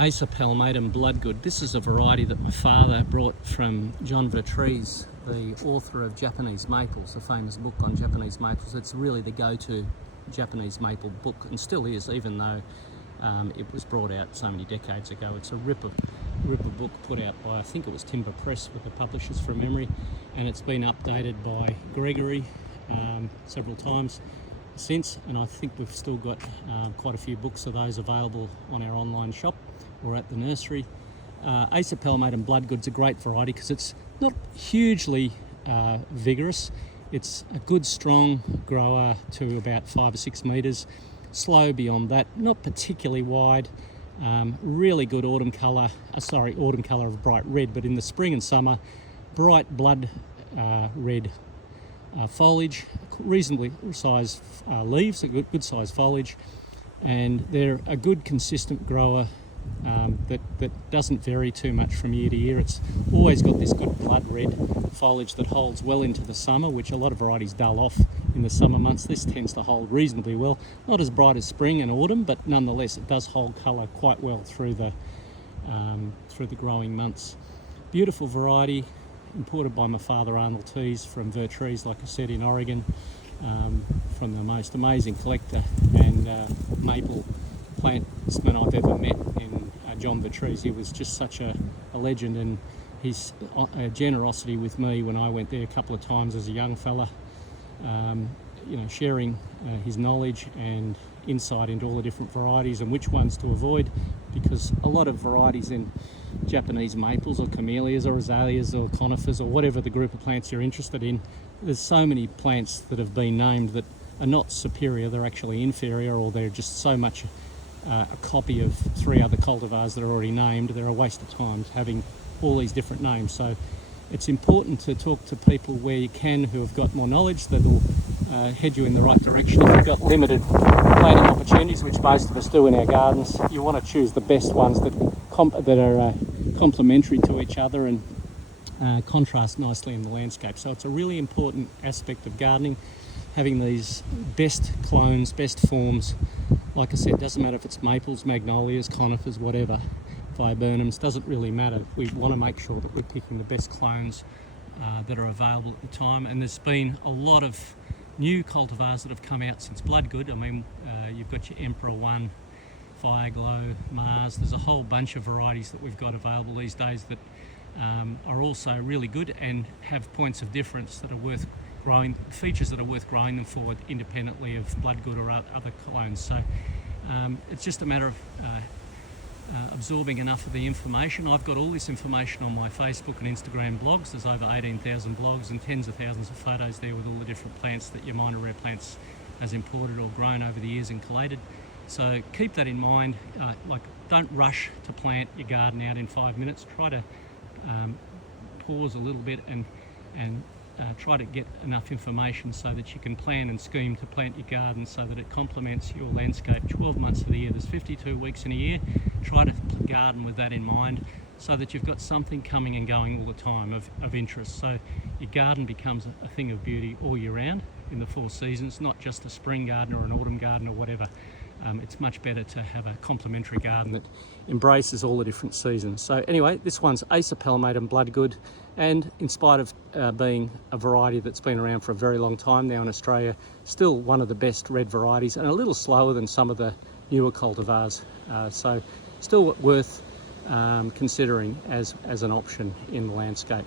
Acer palmatum Bloodgood. This is a variety that my father brought from John Vertrees, the author of Japanese Maples, a famous book on Japanese maples. It's really the go-to Japanese maple book, and still is, even though it was brought out so many decades ago. It's a ripper book put out by, I think it was Timber Press with the publishers from memory, and it's been updated by Gregory several times since, and I think we've still got quite a few books of those available on our online shop or at the nursery. Acer palmatum Bloodgood's a great variety because it's not hugely vigorous. It's a good strong grower to about 5 or 6 metres, slow beyond that, not particularly wide, really good autumn colour of bright red, but in the spring and summer, bright blood red foliage, reasonably sized leaves, a good sized foliage, and they're a good consistent grower that doesn't vary too much from year to year. It's always got this good blood red foliage that holds well into the summer, which a lot of varieties dull off in the summer months. This tends to hold reasonably well, not as bright as spring and autumn, but nonetheless it does hold colour quite well through the growing months. Beautiful variety, imported by my father Arnold Teese from Vertrees, like I said, in Oregon, from the most amazing collector and maple plantsman I've ever met in John Vertrees. He was just such a legend, and his generosity with me when I went there a couple of times as a young fella, sharing his knowledge and insight into all the different varieties and which ones to avoid, because a lot of varieties in Japanese maples or camellias or azaleas or conifers or whatever the group of plants you're interested in, there's so many plants that have been named that are not superior, they're actually inferior, or they're just so much a copy of 3 other cultivars that are already named. They're a waste of time having all these different names. So it's important to talk to people where you can who have got more knowledge that will head you in the right direction. If you've got limited planting opportunities, which most of us do in our gardens, you want to choose the best ones that are complementary to each other and contrast nicely in the landscape. So it's a really important aspect of gardening, having these best clones, best forms. Like I said, doesn't matter if it's maples, magnolias, conifers, whatever, viburnums, doesn't really matter. We want to make sure that we're picking the best clones that are available at the time. And there's been a lot of new cultivars that have come out since Bloodgood. I mean, you've got your Emperor 1, Fireglow, Mars. There's a whole bunch of varieties that we've got available these days that are also really good and have points of difference that are worth growing, features that are worth growing them for independently of Bloodgood or other clones. So it's just a matter of absorbing enough of the information. I've got all this information on my Facebook and Instagram blogs. There's over 18,000 blogs and tens of thousands of photos there with all the different plants that Yamina Rare Plants has imported or grown over the years and collated. So keep that in mind. Don't rush to plant your garden out in 5 minutes. Try to pause a little bit and try to get enough information so that you can plan and scheme to plant your garden so that it complements your landscape 12 months of the year. There's 52 weeks in a year. Try to garden with that in mind so that you've got something coming and going all the time of interest. So your garden becomes a thing of beauty all year round in the 4 seasons, not just a spring garden or an autumn garden or whatever. It's much better to have a complementary garden that embraces all the different seasons. So anyway, this one's Acer palmatum Bloodgood, and in spite of being a variety that's been around for a very long time now in Australia, still one of the best red varieties and a little slower than some of the newer cultivars. So still worth considering as an option in the landscape.